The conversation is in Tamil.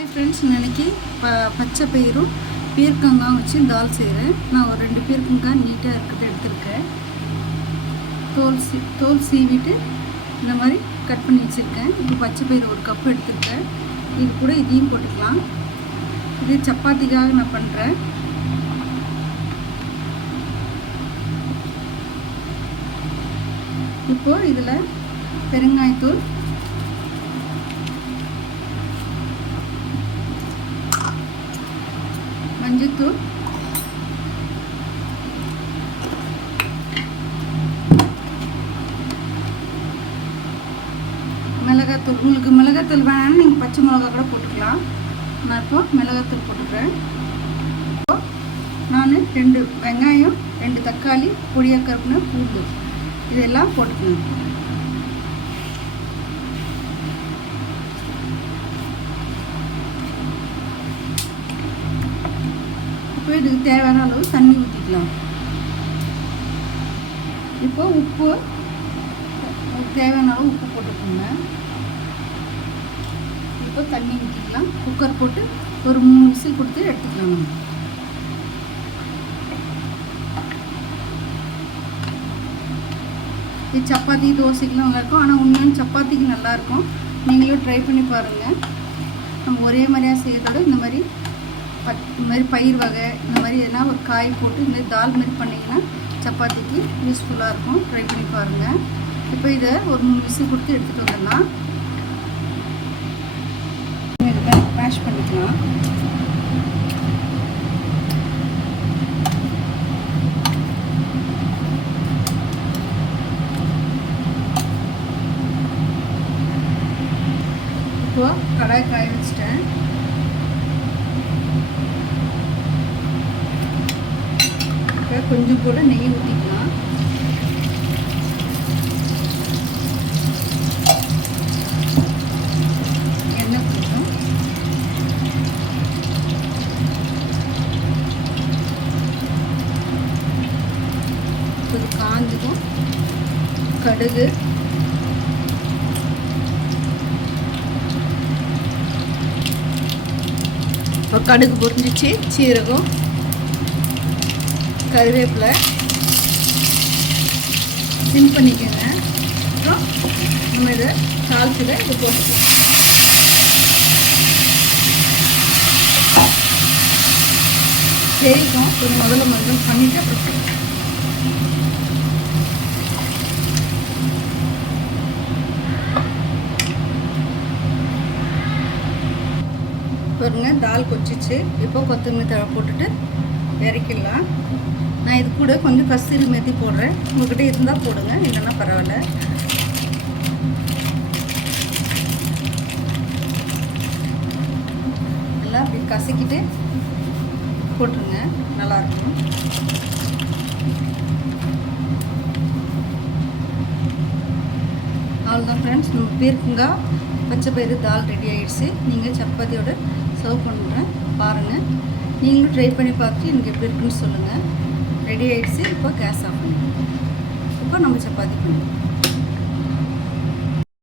ஹாய் ஃப்ரெண்ட்ஸ், இன்னைக்கு பச்சை பயிரும் பீர்க்கங்காய் வச்சு தால் செய்கிறேன். நான் ஒரு 2 பீர்க்கங்காய் நீட்டாக இருக்கிறத எடுத்துருக்கேன். தோல் சீவிட்டு இந்த மாதிரி கட் பண்ணி வச்சுருக்கேன். இப்போ பச்சை பயிறு ஒரு கப்பு எடுத்துருக்கேன். இது கூட இதையும் போட்டுக்கலாம். இது சப்பாத்திக்காக நான் பண்ணுறேன். இப்போது இதில் பெருங்காயத்தூள், மஞ்சத்தூள், மிளகாத்தூள். உங்களுக்கு மிளகாத்தூள் வேணாலும் நீங்கள் பச்சை மிளகா கூட போட்டுக்கலாம். நான் இப்போ மிளகாத்தூள் போட்டுக்கிறேன். இப்போது நான் 2 வெங்காயம், 2 தக்காளி, பொடியாக கருப்புன பூண்டு இதெல்லாம் போட்டுக்கணும். இப்போ இதுக்கு தேவையான அளவு தண்ணி ஊற்றிக்கலாம். இப்போ உப்பு தேவையான அளவு உப்பு போட்டுக்கோங்க. இப்போ தண்ணி ஊற்றிக்கலாம். குக்கர் போட்டு ஒரு 3 விசில் கொடுத்து எடுத்துக்கலாம். இது சப்பாத்தி தோசைக்கெலாம் நல்லாயிருக்கும். ஆனால் உண்மையான சப்பாத்திக்கு நல்லாயிருக்கும். நீங்களும் ட்ரை பண்ணி பாருங்கள். நம்ம ஒரே மாதிரியாக செய்கிறதோட இந்த மாதிரி பயிர் வகை இந்த மாதிரி எதனா ஒரு காய் போட்டு இந்த மாதிரி தால் மாதிரி பண்ணிங்கன்னா சப்பாத்திக்கு யூஸ்ஃபுல்லாக இருக்கும். ட்ரை பண்ணி பாருங்கள். இப்போ இதை ஒரு 3 விசில் கொடுத்து எடுத்துகிட்டு வந்துடலாம். மேஷ் பண்ணிக்கலாம். இப்போ கடாய் காய வச்சுட்டேன். இப்போ கொஞ்சம் கூட நெய் ஊற்றிக்கலாம். எண்ணெய் கொஞ்சம், கொஞ்சம் காஞ்சதும் கடுகு, கடுகு பொரிஞ்சிச்சு, சீரகம், கருவேப்பிலை சிம் பண்ணிக்கோங்க. அப்புறம் நம்ம இதை தாளிச்சிட இது போட்டுக்கலாம். சரிக்கும் கொஞ்சம் முதல்ல பண்ணிவிட்டு அப்புறம் பாருங்க தால் கொச்சிச்சு. இப்போ கொத்தமல்லி தழை போட்டுட்டு இறக்கிடலாம். நான் இது கூட கொஞ்சம் கஸ்தூரி மேத்தி போடுறேன். உங்கள்கிட்ட இருந்தால் போடுங்க, இல்லைன்னா பரவாயில்ல. எல்லாம் அப்படி கசக்கிட்டு போட்டுருங்க, நல்லாயிருக்கும். அவ்வளோதான் ஃப்ரெண்ட்ஸ், நம்ம பீர்க்கங்காய் பச்சை பயிறு தால் ரெடி ஆகிடுச்சு. நீங்கள் சப்பாத்தியோட சர்வ் பண்ணுறேன் பாருங்கள். நீங்களும் ட்ரை பண்ணி பார்த்துட்டு எனக்கு எப்படி இருக்குன்னு சொல்லுங்கள். ரெடி ஆகிடுச்சு. இப்போ கேஸ் ஆஃப் பண்ணுங்க. இப்போ நம்ம சப்பாத்தி பண்ணுவோம்.